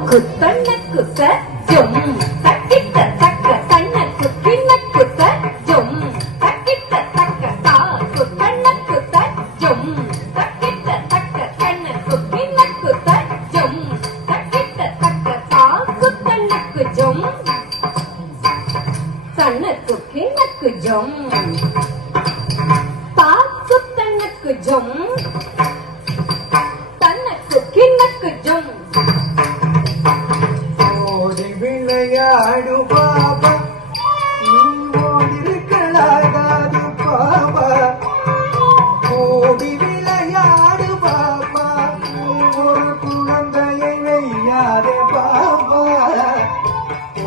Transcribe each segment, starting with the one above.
குத்தண்ண குத்த ஜும் தக்கிட்ட தக்க தண்ண குக்கிண்ண குத்த ஜும் தக்கிட்ட தக்க தா குத்தண்ண குத்த ஜும் தக்கிட்ட தக்க தண்ண குக்கிண்ண குத்த ஜும் தக்கிட்ட தக்க தா குத்தண்ணக்கு ஜும் தண்ண குக்கிண்ணக்கு ஜும் தா குத்தண்ணக்கு ஜும் தண்ணக்கு கிண்ணக்கு ஜும் விளையாடு பாபா ஓடிருக்கலாகாது பாபா ஓடி விளையாடு பாபா ஒரு குழந்தையை வெய்யாதே பாபா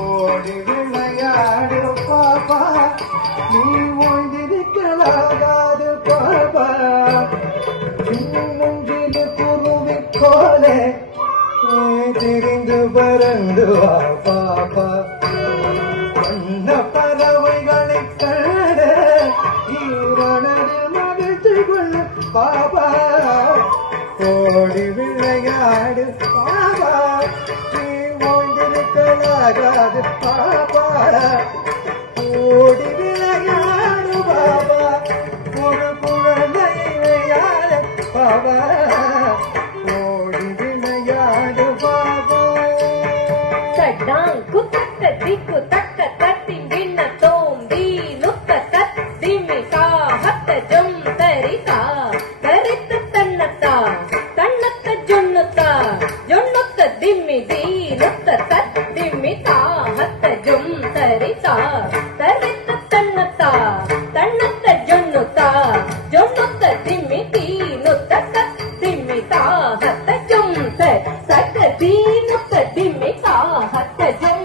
ஓடி விளையாடு பாபா நீ ஓடிருக்கலாகாது பாபா சின்னஞ்சிறு குருவிக்கோலே தெரிந்து பறந்து பாப்பா அந்த பறவைகளை கட ஈரனது மகிழ்ச்சி கொள்ள பாபா ஓடி விளையாடு பாபா நீ ஓய்ந்திருக்கலாகாது பாபா ஓடி விளையாடு பாபா ஒரு குழந்தையை விளையாடு Baba Diku takka tatti vinna tom di nukka tat dimi sa hatta jum tarita tarita tannata tannata junnata junnata dimi di nukka tat dimi sa hatta jum tarita tarita tannata tannata junnata junnata dimi di nukka tat dimi sa hatta jum takka di nukka dimi sa hatta jum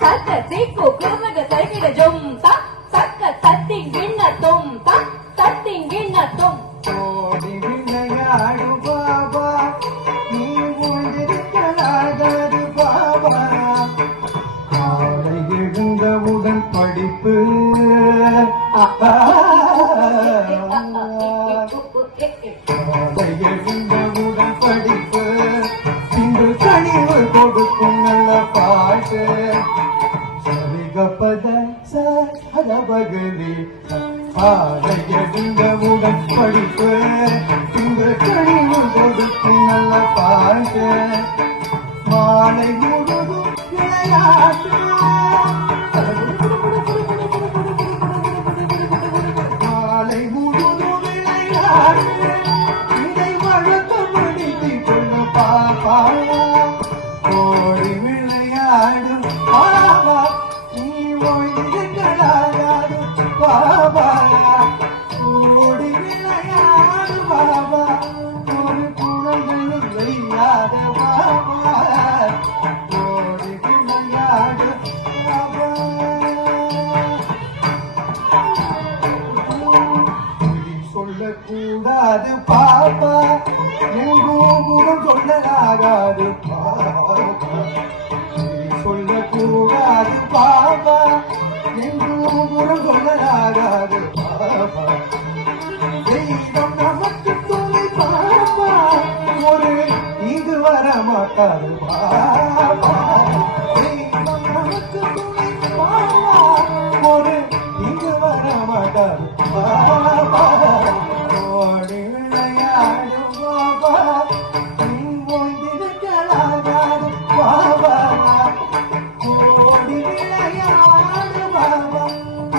சக்க சீக்கு குருமக சைக்கிட ஜும் சக்க தத்திங்கிண்ண தும் தத்திங்கிண்ண தும் ஓடி விளையாடு பாபா நீ ஓடிருக்கலாகாது பாபா காலை எழுந்தவுடன் படிப்பு காலை எழுந்தவுடன் படிப்பு இன்று கனிவு கொடுக்கும் நல்ல பாட்டு சரிகப்பத சரபகலி காலை எழுந்தவுடன் படிப்பு இன்று கனிவு கொடுக்கும் நல்ல பாட்டு மாலை முழுதும் விளையாட்டு மாலை முழுதும் விளையாட்டு இதை வழக்கம் படித்துக் கொள்ள பாப்பா ஓடி விளையாடு பாபா நீ ஓய்ந்திருக்கலாகாது பாபா ஓடி விளையாடு பாபா ஒரு குழந்தையை வெய்யாத பாபா ஓடி விளையாடு பாபா சொல்லக்கூடாது பாப்பா எங்கூரும் சொல்லலாகாது பாப்பா சொல்லக்கூடாது பாப்பா எங்கூரும் சொல்லலாகாது பாப்பா தெய்வம் நமக்கு துணை பாப்பா ஒரு இது வர மாட்டாது பாப்பா தெய்வம் நமக்கு துணை பாப்பா ஒரு இது வர மாட்டாது பாப்பா ஓடி விளையாடு பாபா நீ ஓய்ந்திருக்கலாகாது பாபா ஓடி விளையாடு பாபா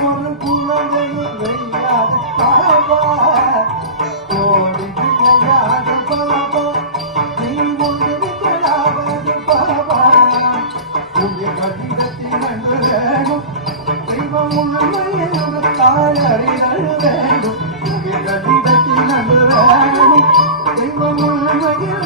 ஒரு குழந்தையை வெய்யாது பாபா ஓடி விளையாடு பாபா நீ ஓய்ந்திருக்கலாகாது பாபா உங்கள் கட்டிடத்தில் நன்று வேணும் தெய்வம் உண்மையில் தாயறிதல் வேண்டும் கட்டிடத்தில் நன்று வேணும் தெய்வம் உண்மையில்